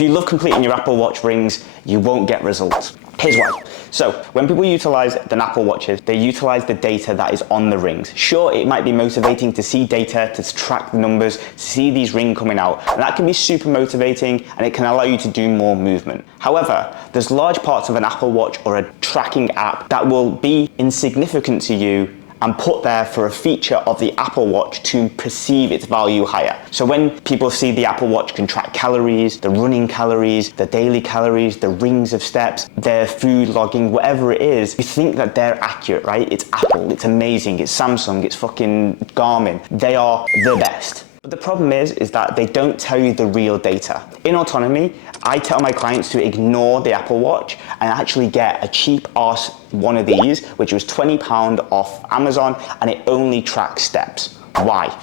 If you love completing your Apple Watch rings, you won't get results. Here's why. So when people utilize the Apple Watches, they utilize the data that is on the rings. Sure, it might be motivating to see data, to track the numbers, to see these rings coming out, and that can be super motivating and it can allow you to do more movement. However, there's large parts of an Apple Watch or a tracking app that will be insignificant to you and put there for a feature of the Apple Watch to perceive its value higher. So when people see the Apple Watch can track calories, the running calories, the daily calories, the rings of steps, their food logging, whatever it is, you think that they're accurate, right? It's Apple, it's amazing, it's Samsung, it's fucking Garmin. They are the best. But the problem is that they don't tell you the real data. In Autonomy, I tell my clients to ignore the Apple Watch and actually get a cheap ass one of these, which was £20 off Amazon, and it only tracks steps. Why?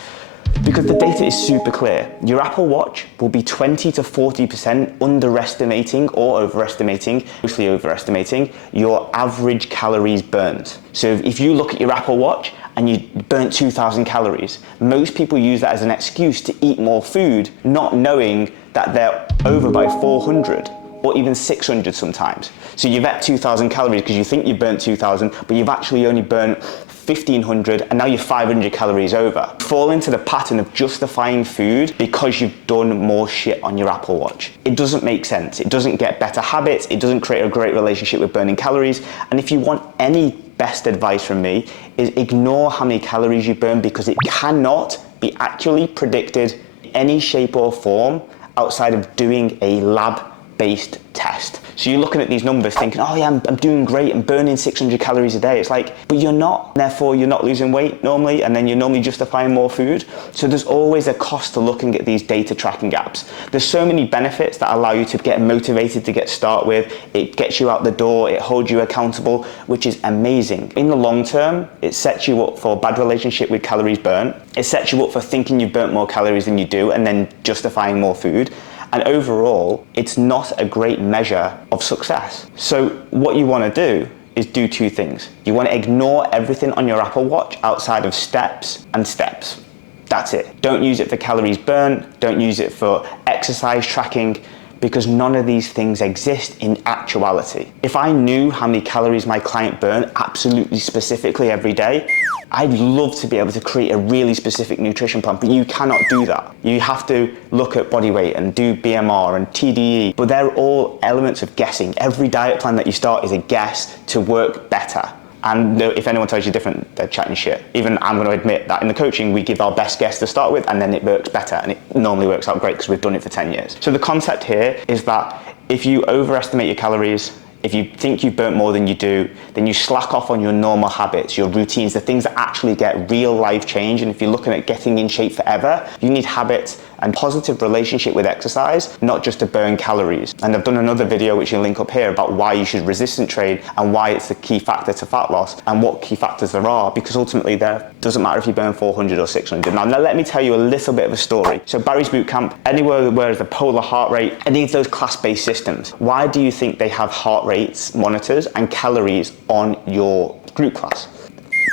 Because the data is super clear. Your Apple Watch will be 20 to 40% underestimating or overestimating, mostly overestimating, your average calories burned. So if you look at your Apple Watch and you burnt 2,000 calories, most people use that as an excuse to eat more food, not knowing that they're over by 400 or even 600 sometimes. So you've ate 2,000 calories because you think you've burnt 2,000, but you've actually only burnt 1,500, and now you're 500 calories over. Fall into the pattern of justifying food because you've done more shit on your Apple Watch. It doesn't make sense. It doesn't get better habits. It doesn't create a great relationship with burning calories. And if you want any best advice from me, is ignore how many calories you burn, because it cannot be accurately predicted in any shape or form outside of doing a lab-based test. So you're looking at these numbers thinking, oh yeah, I'm doing great, I'm burning 600 calories a day. It's like, but you're not, therefore you're not losing weight normally, and then you're normally justifying more food. So there's always a cost to looking at these data tracking apps. There's so many benefits that allow you to get motivated to get started with. It gets you out the door, it holds you accountable, which is amazing. In the long term, it sets you up for a bad relationship with calories burnt. It sets you up for thinking you've burnt more calories than you do and then justifying more food. And overall, it's not a great measure of success. So what you want to do is do two things. You want to ignore everything on your Apple Watch outside of steps and steps. That's it. Don't use it for calories burned. Don't use it for exercise tracking, because none of these things exist in actuality. If I knew how many calories my client burned absolutely specifically every day, I'd love to be able to create a really specific nutrition plan, but you cannot do that. You have to look at body weight and do BMR and TDE, but they're all elements of guessing. Every diet plan that you start is a guess to work better. And if anyone tells you different, they're chatting shit. Even I'm going to admit that in the coaching, we give our best guess to start with, and then it works better, and it normally works out great because we've done it for 10 years. So the concept here is that if you overestimate your calories, if you think you've burnt more than you do, then you slack off on your normal habits, your routines, the things that actually get real life change. And if you're looking at getting in shape forever, you need habits and positive relationship with exercise, not just to burn calories. And I've done another video, which you'll link up here, about why you should resistant train and why it's the key factor to fat loss and what key factors there are, because ultimately there doesn't matter if you burn 400 or 600. Now let me tell you a little bit of a story. So Barry's Bootcamp, anywhere where there's a polar heart rate, any of those class-based systems, why do you think they have heart rates monitors and calories on your group class?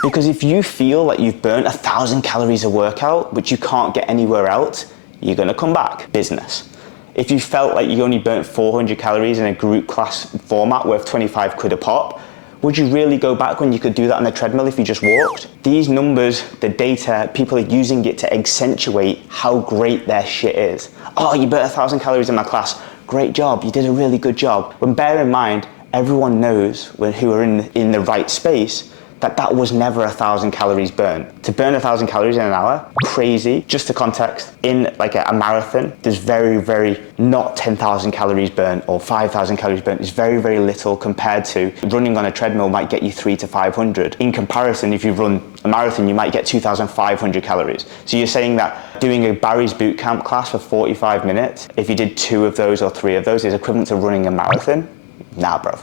Because if you feel like you've burnt 1,000 calories a workout, which you can't get anywhere else, you're gonna come back, business. If you felt like you only burnt 400 calories in a group class format worth 25 quid a pop, would you really go back when you could do that on a treadmill if you just walked? These numbers, the data, people are using it to accentuate how great their shit is. Oh, you burnt 1,000 calories in my class. Great job, you did a really good job. When bear in mind, everyone knows who are in the right space, that was never 1,000 calories burned. To burn 1,000 calories in an hour, crazy. Just to context, in like a marathon, there's very not 10,000 calories burnt or 5,000 calories burnt. It's very little compared to running on a treadmill might get you 300 to 500. In comparison, if you run a marathon, you might get 2,500 calories. So you're saying that doing a Barry's Bootcamp class for 45 minutes, if you did 2 of those or 3 of those, is equivalent to running a marathon? Nah, bro.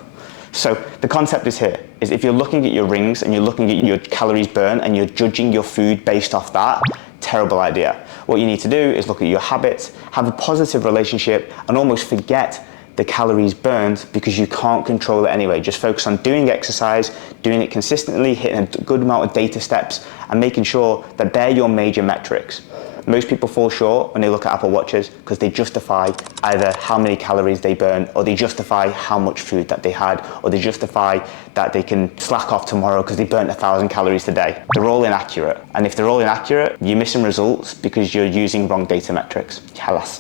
So the concept is here, is if you're looking at your rings and you're looking at your calories burned and you're judging your food based off that, terrible idea. What you need to do is look at your habits, have a positive relationship, and almost forget the calories burned, because you can't control it anyway. Just focus on doing exercise, doing it consistently, hitting a good amount of data steps, and making sure that they're your major metrics. most people fall short when they look at Apple Watches because they justify either how many calories they burn, or they justify how much food that they had, or they justify that they can slack off tomorrow because they burnt 1,000 calories today. They're all inaccurate. And if they're all inaccurate, you're missing results because you're using wrong data metrics. Halas.